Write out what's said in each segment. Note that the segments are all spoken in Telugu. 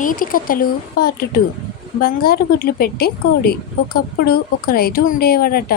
నీతి కథలు పార్ట్ టూ. బంగారు గుడ్లు పెట్టే కోడి. ఒకప్పుడు ఒక రైతు ఉండేవాడట.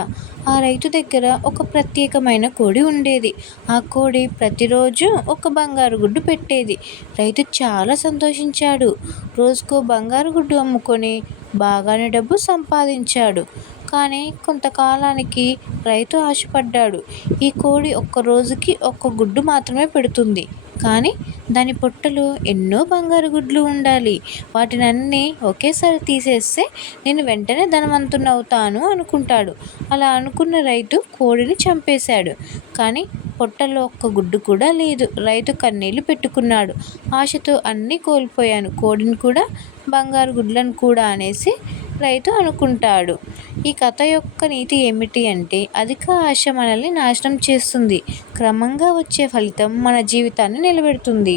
ఆ రైతు దగ్గర ఒక ప్రత్యేకమైన కోడి ఉండేది. ఆ కోడి ప్రతిరోజు ఒక బంగారు గుడ్డు పెట్టేది. రైతు చాలా సంతోషించాడు. రోజుకో బంగారు గుడ్డు అమ్ముకొని బాగానే డబ్బు సంపాదించాడు. కానీ కొంతకాలానికి రైతు ఆశపడ్డాడు. ఈ కోడి ఒక్క రోజుకి ఒక్క గుడ్డు మాత్రమే పెడుతుంది. కానీ దాని పొట్టలో ఎన్నో బంగారు గుడ్లు ఉండాలి. వాటిని అన్నీ ఒకేసారి తీసేస్తే నేను వెంటనే ధనవంతునవుతాను అనుకుంటాడు. అలా అనుకున్న రైతు కోడిని చంపేశాడు. కానీ పొట్టలో ఒక్క గుడ్డు కూడా లేదు. రైతు కన్నీళ్ళు పెట్టుకున్నాడు. ఆశతో అన్నీ కోల్పోయాను. కోడిని కూడా బంగారు గుడ్లను కూడా అనేసి రైతు అనుకుంటాడు. ఈ కథ యొక్క నీతి ఏమిటి అంటే అధిక ఆశ మనల్ని నాశనం చేస్తుంది. క్రమంగా వచ్చే ఫలితం మన జీవితాన్ని నిలబెడుతుంది.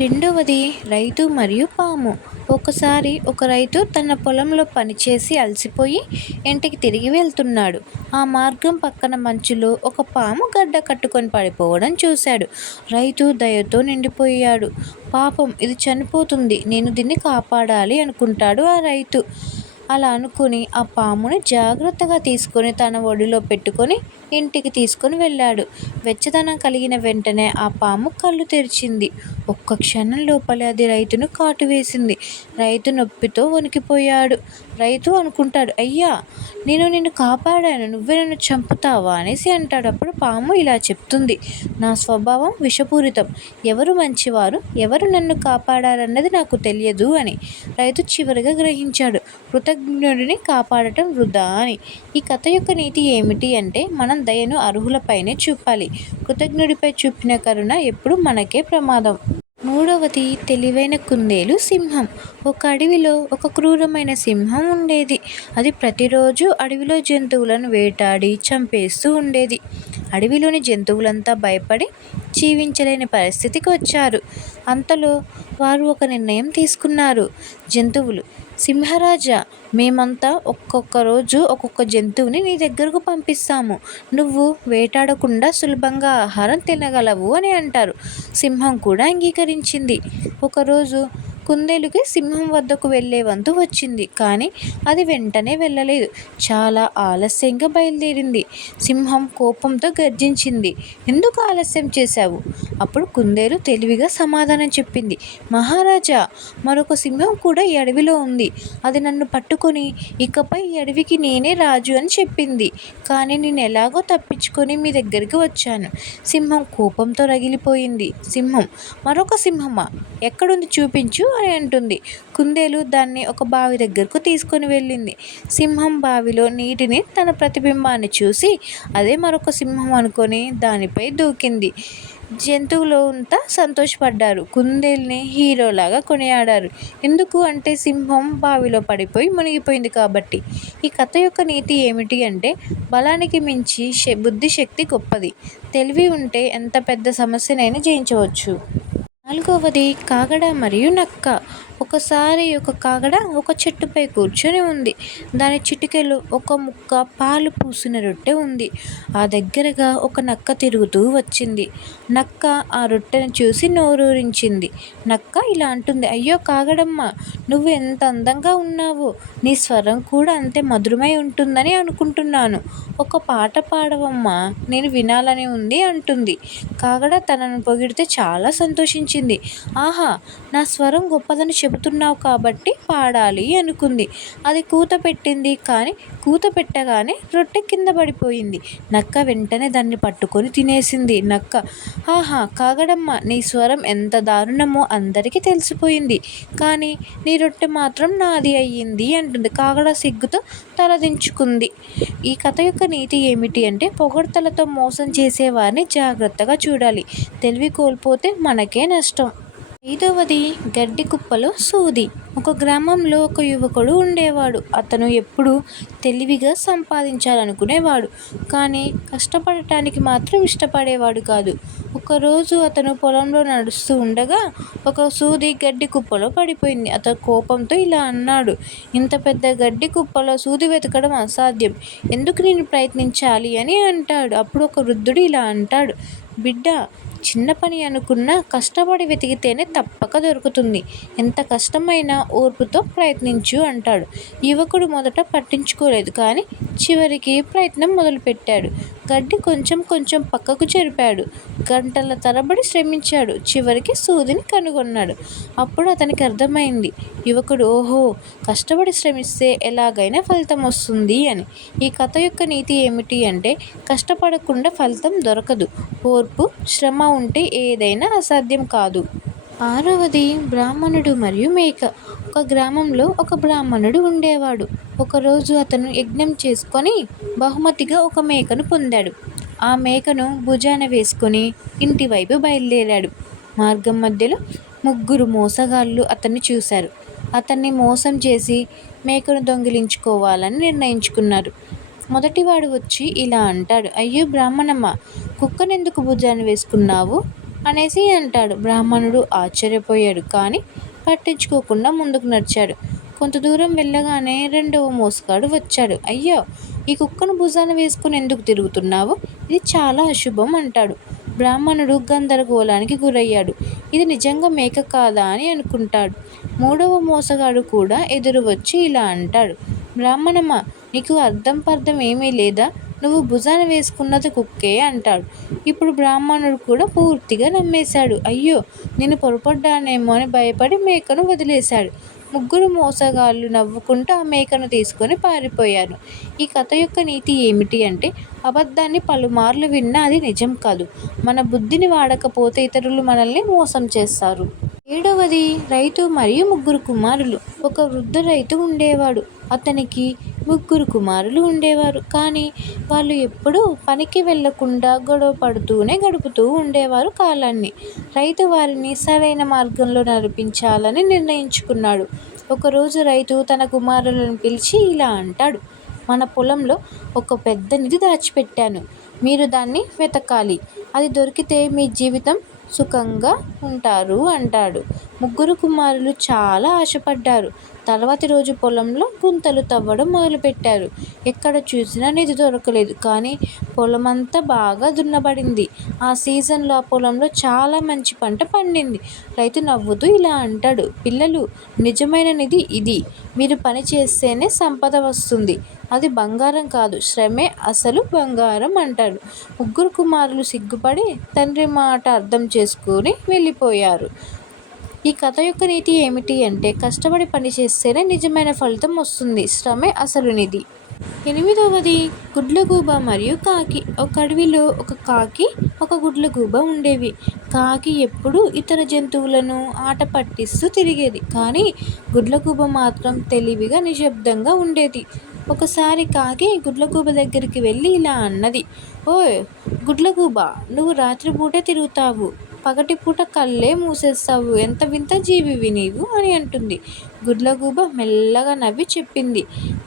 రెండవది రైతు మరియు పాము. ఒకసారి ఒక రైతు తన పొలంలో పనిచేసి అలసిపోయి ఇంటికి తిరిగి వెళ్తున్నాడు. ఆ మార్గం పక్కన మంచులో ఒక పాము గడ్డ కట్టుకొని పడిపోవడం చూశాడు. రైతు దయతో నిండిపోయాడు. పాపం ఇది చనిపోతుంది. నేను దీన్ని కాపాడాలి అనుకుంటాడు ఆ రైతు. అలా అనుకుని ఆ పాముని జాగ్రత్తగా తీసుకొని తన ఒడిలో పెట్టుకొని ఇంటికి తీసుకొని వెళ్ళాడు. వెచ్చదనం కలిగిన వెంటనే ఆ పాము కళ్ళు తెరిచింది. ఒక్క క్షణం లోపలే అది రైతును కాటు వేసింది. రైతు నొప్పితో వణికిపోయాడు. రైతు అనుకుంటాడు అయ్యా నేను నిన్ను కాపాడాను. నువ్వే నన్ను చంపుతావా? అనేసి అంటాడు. అప్పుడు పాము ఇలా చెప్తుంది నా స్వభావం విషపూరితం. ఎవరు మంచివారు ఎవరు నన్ను కాపాడారన్నది నాకు తెలియదు అని రైతు చివరిగా గ్రహించాడు. కృతజ్ఞ కృతజ్ఞుడిని కాపాడటం వృధా అని. ఈ కథ యొక్క నీతి ఏమిటి అంటే మనం దయను అర్హులపైనే చూపాలి. కృతజ్ఞుడిపై చూపిన కరుణ ఎప్పుడు మనకే ప్రమాదం. మూడవది తెలివైన కుందేలు సింహం. ఒక అడవిలో ఒక క్రూరమైన సింహం ఉండేది. అది ప్రతిరోజు అడవిలో జంతువులను వేటాడి చంపేస్తూ ఉండేది. అడవిలోని జంతువులంతా భయపడి జీవించలేని పరిస్థితికి వచ్చారు. అంతలో వారు ఒక నిర్ణయం తీసుకున్నారు. జంతువులు సింహరాజా మేమంతా ఒక్కొక్క రోజు ఒక్కొక్క జంతువుని నీ దగ్గరకు పంపిస్తాము. నువ్వు వేటాడకుండా సులభంగా ఆహారం తినగలవు అని అంటారు. సింహం కూడా అంగీకరించింది. ఒకరోజు కుందేలుకి సింహం వద్దకు వెళ్ళే వంతు వచ్చింది. కానీ అది వెంటనే వెళ్ళలేదు. చాలా ఆలస్యంగా బయలుదేరింది. సింహం కోపంతో గర్జించింది. ఎందుకు ఆలస్యం చేశావు? అప్పుడు కుందేలు తెలివిగా సమాధానం చెప్పింది. మహారాజా మరొక సింహం కూడా ఈ అడవిలో ఉంది. అది నన్ను పట్టుకొని ఇకపై ఈ అడవికి నేనే రాజు అని చెప్పింది. కానీ నేను ఎలాగో తప్పించుకొని మీ దగ్గరికి వచ్చాను. సింహం కోపంతో రగిలిపోయింది. సింహం మరొక సింహమా? ఎక్కడుంది చూపించు అని అంటుంది. కుందేలు దాన్ని ఒక బావి దగ్గరకు తీసుకొని వెళ్ళింది. సింహం బావిలో నీటిని తన ప్రతిబింబాన్ని చూసి అదే మరొక సింహం అనుకొని దానిపై దూకింది. జంతువులు అంతా సంతోషపడ్డారు. కుందేల్ని హీరోలాగా కొనియాడారు. ఎందుకు అంటే సింహం బావిలో పడిపోయి మునిగిపోయింది కాబట్టి. ఈ కథ యొక్క నీతి ఏమిటి అంటే బలానికి మించి బుద్ధి శక్తి గొప్పది. తెలివి ఉంటే ఎంత పెద్ద సమస్యనైనా జయించవచ్చు. నాలుగవది కాగడ మరియు నక్క. ఒకసారి ఒక కాగడ ఒక చెట్టుపై కూర్చొని ఉంది. దాని చిటికెలు ఒక ముక్క పాలు పూసిన రొట్టె ఉంది. ఆ దగ్గరగా ఒక నక్క తిరుగుతూ వచ్చింది. నక్క ఆ రొట్టెను చూసి నోరూరించింది. నక్క ఇలా అంటుంది అయ్యో కాగడమ్మ నువ్వు ఎంత అందంగా ఉన్నావో. నీ స్వరం కూడా అంతే మధురమై ఉంటుందని అనుకుంటున్నాను. ఒక పాట పాడవమ్మా నేను వినాలని ఉంది అంటుంది. కాగడ తనను పొగిడితే చాలా సంతోషించింది. ఆహా నా స్వరం గొప్పదని చెబుతున్నావు కాబట్టి పాడాలి అనుకుంది. అది కూత పెట్టింది కానీ కూత పెట్టగానే రొట్టె కింద పడిపోయింది. నక్క వెంటనే దాన్ని పట్టుకొని తినేసింది. నక్క ఆహా కాగడమ్మ నీ స్వరం ఎంత దారుణమో అందరికీ తెలిసిపోయింది. కానీ నీ రొట్టె మాత్రం నాది అయ్యింది అంటుంది. కాగడ సిగ్గుతో తలదించుకుంది. ఈ కథ యొక్క నీతి ఏమిటి అంటే పొగడ్తలతో మోసం చేసేవారిని జాగ్రత్తగా చూడాలి. తెలివి కోల్పోతే మనకే నష్టం. ఐదవది గడ్డి కుప్పలో సూది. ఒక గ్రామంలో ఒక యువకుడు ఉండేవాడు. అతను ఎప్పుడు తెలివిగా సంపాదించాలనుకునేవాడు. కానీ కష్టపడటానికి మాత్రం ఇష్టపడేవాడు కాదు. ఒకరోజు అతను పొలంలో నడుస్తూ ఉండగా ఒక సూది గడ్డి కుప్పలో పడిపోయింది. అతను కోపంతో ఇలా అన్నాడు ఇంత పెద్ద గడ్డి కుప్పలో సూది వెతకడం అసాధ్యం. ఎందుకు నేను ప్రయత్నించాలి? అని అంటాడు. అప్పుడు ఒక వృద్ధుడు ఇలా అంటాడు బిడ్డ చిన్న పని అనుకున్నా కష్టపడి వెతికితేనే తప్పక దొరుకుతుంది. ఎంత కష్టమైనా ఓర్పుతో ప్రయత్నించు అంటాడు. యువకుడు మొదట పట్టించుకోలేదు కానీ చివరికి ప్రయత్నం మొదలుపెట్టాడు. గడ్డి కొంచెం కొంచెం పక్కకు చెరిపాడు. గంటల తరబడి శ్రమించాడు. చివరికి సూదిని కనుగొన్నాడు. అప్పుడు అతనికి అర్థమైంది. యువకుడు ఓహో కష్టపడి శ్రమిస్తే ఎలాగైనా ఫలితం వస్తుంది అని. ఈ కథ యొక్క నీతి ఏమిటి అంటే కష్టపడకుండా ఫలితం దొరకదు. ఓర్పు శ్రమ ఉంటే ఏదైనా అసాధ్యం కాదు. ఆరవది బ్రాహ్మణుడు మరియు మేక. ఒక గ్రామంలో ఒక బ్రాహ్మణుడు ఉండేవాడు. ఒకరోజు అతను యజ్ఞం చేసుకొని బహుమతిగా ఒక మేకను పొందాడు. ఆ మేకను భుజాన వేసుకొని ఇంటివైపు బయలుదేరాడు. మార్గం మధ్యలో ముగ్గురు మోసగాళ్ళు అతన్ని చూశారు. అతన్ని మోసం చేసి మేకను దొంగిలించుకోవాలని నిర్ణయించుకున్నారు. మొదటివాడు వచ్చి ఇలా అంటాడు అయ్యో బ్రాహ్మణమ్మ కుక్కనెందుకు భుజాన్ని వేసుకున్నావు? అనేసి అంటాడు. బ్రాహ్మణుడు ఆశ్చర్యపోయాడు కానీ పట్టించుకోకుండా ముందుకు నడిచాడు. కొంత దూరం వెళ్ళగానే రెండవ మోసగాడు వచ్చాడు. అయ్యో ఈ కుక్కను భుజాన వేసుకుని ఎందుకు తిరుగుతున్నావు? ఇది చాలా అశుభం అంటాడు. బ్రాహ్మణుడు గందరగోళానికి గురయ్యాడు. ఇది నిజంగా మేక కాదా అని అనుకుంటాడు. మూడవ మోసగాడు కూడా ఎదురు వచ్చి ఇలా అంటాడు. బ్రాహ్మణమ్మ నీకు అర్థం పర్థం ఏమీ లేదా? నువ్వు భుజాన వేసుకున్నది కుక్కే అంటాడు. ఇప్పుడు బ్రాహ్మణుడు కూడా పూర్తిగా నమ్మేశాడు. అయ్యో నేను పొరపడ్డానేమో అని భయపడి మేకను వదిలేశాడు. ముగ్గురు మోసగాళ్ళు నవ్వుకుంటూ ఆ మేకను తీసుకొని పారిపోయారు. ఈ కథ యొక్క నీతి ఏమిటి అంటే అబద్ధాన్ని పలుమార్లు విన్నా అది నిజం కాదు. మన బుద్ధిని వాడకపోతే ఇతరులు మనల్ని మోసం చేస్తారు. ఏడవది రైతు మరియు ముగ్గురు కుమారులు. ఒక వృద్ధ రైతు ఉండేవాడు. అతనికి ముగ్గురు కుమారులు ఉండేవారు. కానీ వాళ్ళు ఎప్పుడూ పనికి వెళ్ళకుండా గొడవ పడుతూనే గడుపుతూ ఉండేవారు కాలాన్ని. రైతు వారిని సరైన మార్గంలో నడిపించాలని నిర్ణయించుకున్నాడు. ఒకరోజు రైతు తన కుమారులను పిలిచి ఇలా అంటాడు. మన పొలంలో ఒక పెద్ద నిధి దాచిపెట్టాను. మీరు దాన్ని వెతకాలి. అది దొరికితే మీ జీవితం సుఖంగా ఉంటారు అంటాడు. ముగ్గురు కుమారులు చాలా ఆశపడ్డారు. తర్వాతి రోజు పొలంలో గుంతలు తవ్వడం మొదలుపెట్టారు. ఎక్కడ చూసినా నిధి దొరకలేదు. కానీ పొలమంతా బాగా దున్నబడింది. ఆ సీజన్లో ఆ పొలంలో చాలా మంచి పంట పండింది. రైతు నవ్వుతూ ఇలా అంటాడు పిల్లలు నిజమైన నిధి ఇది. మీరు పని చేస్తేనే సంపద వస్తుంది. అది బంగారం కాదు శ్రమే అసలు బంగారం అంటాడు. ముగ్గురు కుమారులు సిగ్గుపడి తండ్రి మాట అర్థం చేసుకుని వెళ్ళిపోయారు. ఈ కథ యొక్క నీతి ఏమిటి అంటే కష్టపడి పని చేస్తేనే నిజమైన ఫలితం వస్తుంది. శ్రమే అసలు నిధి. ఎనిమిదవది గుడ్లగూబ మరియు కాకి. ఒక అడవిలో ఒక కాకి ఒక గుడ్లగూబ ఉండేవి. కాకి ఎప్పుడూ ఇతర జంతువులను ఆట పట్టిస్తూ తిరిగేది. కానీ గుడ్లగూబ మాత్రం తెలివిగా నిశ్శబ్దంగా ఉండేది. ఒకసారి కాకి గుడ్లగూబ దగ్గరికి వెళ్ళి ఇలా అన్నది ఓయ్ గుడ్లగూబ నువ్వు రాత్రిపూటే తిరుగుతావు. పగటిపూట కళ్ళే మూసేస్తావు. ఎంత వింత జీవివి నీవు అని అంటుంది. గుడ్లగూబ మెల్లగా నవ్వి చెప్పింది.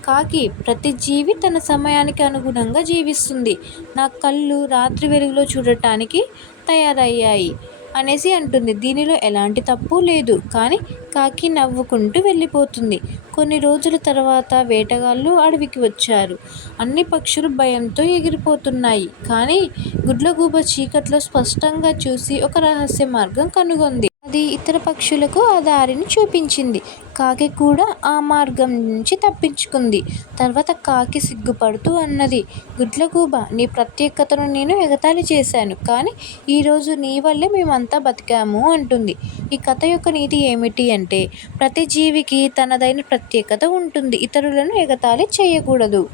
కాకి ప్రతి జీవి తన సమయానికి అనుగుణంగా జీవిస్తుంది. నా కళ్ళు రాత్రి వెలుగులో చూడటానికి తయారయ్యాయి. అనేసి అంటుంది. దీనిలో ఎలాంటి తప్పు లేదు. కానీ కాకి నవ్వుకుంటూ వెళ్ళిపోతుంది. కొన్ని రోజుల తర్వాత వేటగాళ్ళు అడవికి వచ్చారు. అన్ని పక్షులు భయంతో ఎగిరిపోతున్నాయి. కానీ గుడ్లగూబ చీకట్లో స్పష్టంగా చూసి ఒక రహస్య మార్గం కనుగొంది. అది ఇతర పక్షులకు ఆ దారిని చూపించింది. కాకి కూడా ఆ మార్గం నుంచి తప్పించుకుంది. తర్వాత కాకి సిగ్గుపడుతూ అన్నది గుడ్లగూబ నీ ప్రత్యేకతను నేను ఎగతాళి చేశాను. కానీ ఈరోజు నీ వల్లే మేమంతా బతికాము అంటుంది. ఈ కథ యొక్క నీతి ఏమిటి అంటే ప్రతి జీవికి తనదైన ప్రత్యేకత ఉంటుంది. ఇతరులను ఎగతాళి చేయకూడదు.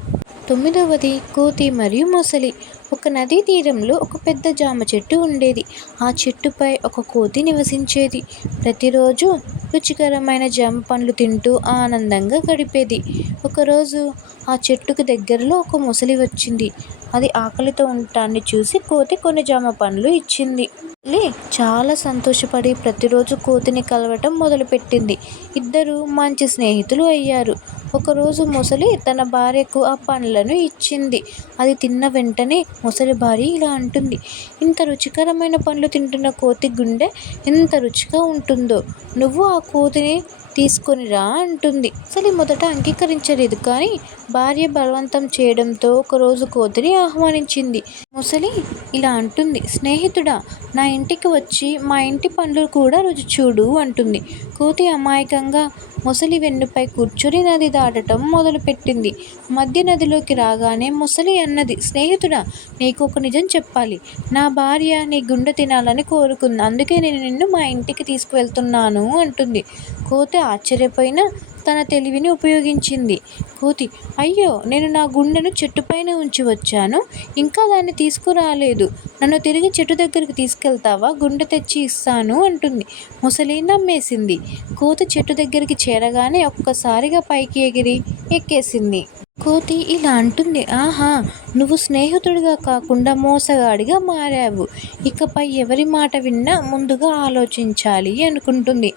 తొమ్మిదవది కోతి మరియు మొసలి. ఒక నదీ తీరంలో ఒక పెద్ద జామ చెట్టు ఉండేది. ఆ చెట్టుపై ఒక కోతి నివసించేది. ప్రతిరోజు రుచికరమైన జామ పండ్లు తింటూ ఆనందంగా గడిపేది. ఒకరోజు ఆ చెట్టుకు దగ్గరలో ఒక మొసలి వచ్చింది. అది ఆకలితో ఉండటాన్ని చూసి కోతి కొన్ని జామ పండ్లు ఇచ్చింది. తల్లి చాలా సంతోషపడి ప్రతిరోజు కోతిని కలవటం మొదలుపెట్టింది. ఇద్దరు మంచి స్నేహితులు అయ్యారు. ఒకరోజు మొసలి తన భార్యకు ఆ పండ్లను ఇచ్చింది. అది తిన్న వెంటనే మొసలి భార్య ఇలా అంటుంది ఇంత రుచికరమైన పండ్లు తింటున్న కోతి గుండె ఎంత రుచిగా ఉంటుందో. నువ్వు ఆ కోతిని తీసుకొని రా అంటుంది. అసలు మొదట అంగీకరించలేదు కానీ భార్య బలవంతం చేయడంతో ఒకరోజు కోతిని ఆహ్వానించింది. ముసలి ఇలా అంటుంది స్నేహితుడా నా ఇంటికి వచ్చి మా ఇంటి పండ్లు కూడా రుచి చూడు అంటుంది. కోతి అమాయకంగా ముసలి వెన్నుపై కూర్చొని నది దాటటం మొదలుపెట్టింది. మధ్య నదిలోకి రాగానే ముసలి అన్నది స్నేహితుడా నీకు ఒక నిజం చెప్పాలి. నా భార్య నీ గుండె తినాలని కోరుకుంది. అందుకే నేను నిన్ను మా ఇంటికి తీసుకువెళ్తున్నాను అంటుంది. కోతి ఆశ్చర్యపోయిన తన తెలివిని ఉపయోగించింది. కోతి అయ్యో నేను నా గుండెను చెట్టుపైన ఉంచి వచ్చాను. ఇంకా దాన్ని తీసుకురాలేదు. నన్ను తిరిగి చెట్టు దగ్గరికి తీసుకెళ్తావా? గుండె తెచ్చి ఇస్తాను అంటుంది. ముసలి నమ్మేసింది. కోతి చెట్టు దగ్గరికి చేరగానే ఒక్కసారిగా పైకి ఎగిరి ఎక్కేసింది. కోతి ఇలా అంటుంది ఆహా నువ్వు స్నేహితుడిగా కాకుండా మోసగాడిగా మారావు. ఇకపై ఎవరి మాట విన్నా ముందుగా ఆలోచించాలి అనుకుంటుంది.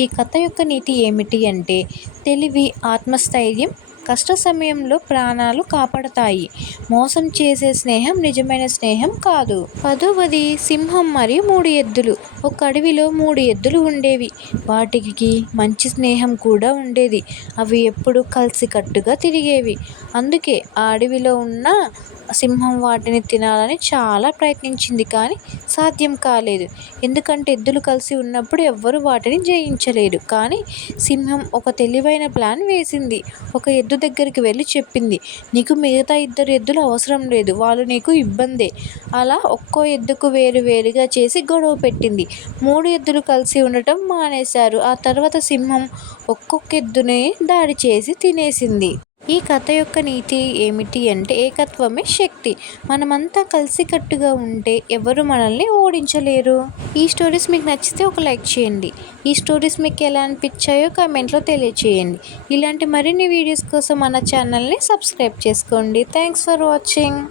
ఈ కథ యొక్క నీతి ఏమిటి అంటే తెలివి ఆత్మస్థైర్యం కష్ట సమయంలో ప్రాణాలు కాపాడతాయి. మోసం చేసే స్నేహం నిజమైన స్నేహం కాదు. పదవది సింహం మరియు మూడు ఎద్దులు. ఒక అడవిలో మూడు ఎద్దులు ఉండేవి. వాటికి మంచి స్నేహం కూడా ఉండేది. అవి ఎప్పుడు కలిసికట్టుగా తిరిగేవి. అందుకే ఆ అడవిలో ఉన్న సింహం వాటిని తినాలని చాలా ప్రయత్నించింది కానీ సాధ్యం కాలేదు. ఎందుకంటే ఎద్దులు కలిసి ఉన్నప్పుడు ఎవ్వరూ వాటిని జయించలేరు కానీ సింహం ఒక తెలివైన ప్లాన్ వేసింది. ఒక ఎద్దు దగ్గరికి వెళ్ళి చెప్పింది. నీకు మిగతా ఇద్దరు ఎద్దులు అవసరం లేదు. వాళ్ళు నీకు ఇబ్బందే. అలా ఒక్కో ఎద్దుకు వేరు వేరుగా చేసి గొడవ పెట్టింది. మూడు ఎద్దులు కలిసి ఉండటం మానేశారు. ఆ తర్వాత సింహం ఒక్కొక్క ఎద్దునే దాడి చేసి తినేసింది. ఈ కథ యొక్క నీతి ఏమిటి అంటే ఏకత్వమే శక్తి. మనమంతా కలిసికట్టుగా ఉంటే ఎవరు మనల్ని ఓడించలేరు. ఈ స్టోరీస్ మీకు నచ్చితే ఒక లైక్ చేయండి. ఈ స్టోరీస్ మీకు ఎలా అనిపించాయో కామెంట్లో తెలియచేయండి. ఇలాంటి మరిన్ని వీడియోస్ కోసం మన ఛానల్ని సబ్స్క్రైబ్ చేసుకోండి. Thanks for watching.